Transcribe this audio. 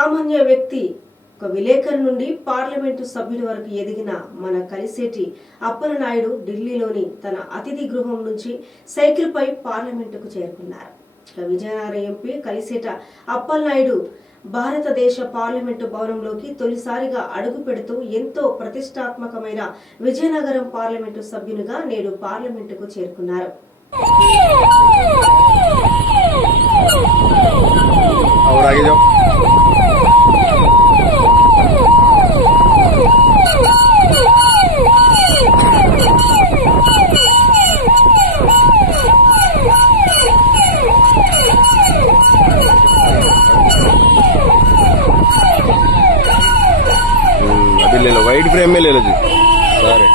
సామాన్య వ్యక్తి ఒక విలేకరు నుండి పార్లమెంటు సభ్యుల వరకు ఎదిగిన మన కలిసేటి అప్పలనాయుడు ఢిల్లీలోని తన అతిథి గృహం నుంచి సైకిల్పై పార్లమెంటుకు చేరుకున్నారు. ఇక విజయనగరం ఎంపీ కలిసేట అప్పలనాయుడు భారతదేశ పార్లమెంటు భవనంలోకి తొలిసారిగా అడుగు పెడుతూ ఎంతో ప్రతిష్టాత్మకమైన విజయనగరం పార్లమెంటు సభ్యునిగా నేడు పార్లమెంటుకు చేరుకున్నారు. ले लो वाइट फ्रेम में ले लो जी सारे